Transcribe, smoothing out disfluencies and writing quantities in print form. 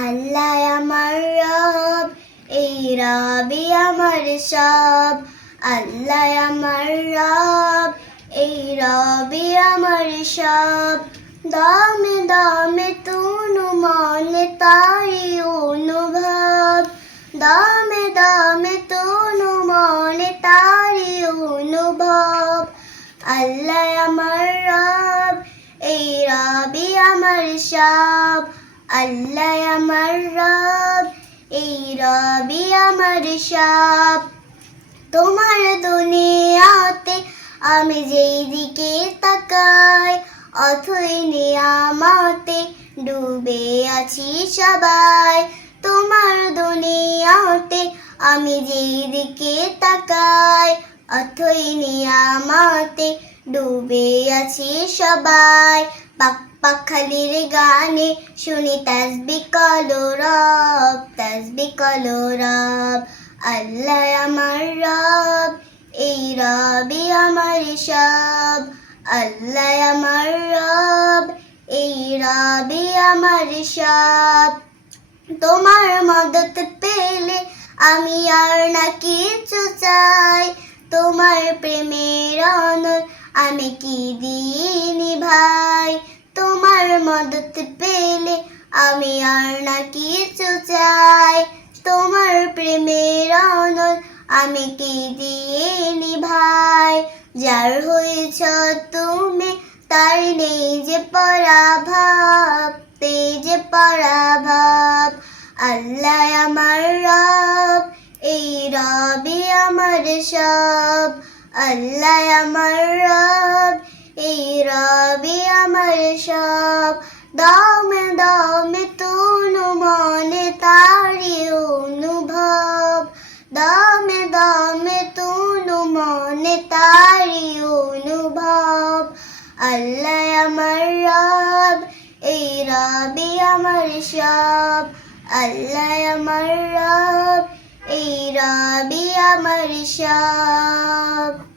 আল্লাহ আমার রব, এই রবই আমার সব। আল্লাহ আমার রব, এই রবই আমার সব। দমে দমে তুনু মনে তারি অনুভব। দমে দমে তুনু মনে তারি অনুভব। আল্লাহ আমার রব, এই রবই আমার সব। আল্লাহ আমার রব, এই রবই আমার সব। তোমার দুনিয়াতে আমি যেই দিকে তাকাই, অথই নিয়ামতে ডুবে আছি সবাই। তোমার দুনিয়াতে আমি যেই দিকে তাকাই, অথই নিয়ামতে ডুবে আছি সবাই। পাখালির গানে শুনি তাসবিহ কলরব, তাসবিহ কলরব। আল্লাহ আমার রব, এই রবই আমার সব। আল্লাহ আমার রব, এই রবই আমার সব। তোমার মদত পেলে আমি আর না কিছু চাই। তোমার প্রেমের অনল আমি কি দিইনি ভাই। তোমার মদত পেলে আমি আর না কিছু চাই। তোমার প্রেমের অনল আমি কি দিইনি ভাই। যার হয়েছ তুমি তার নেই যে পরাভব, নেই যে পরাভব। আল্লাহ আমার রব, এই রবই আমার সব। আল্লাহ আমার রব, এই রবই আমার সব। দমে দমে তুনু মনে তারি অনুভব। দমে দমে তুনু মনে তারি অনুভব। আল্লাহ আমার রব, এই রবই আমার সব। আল্লাহ আমার রব, এই রবই আমার সব।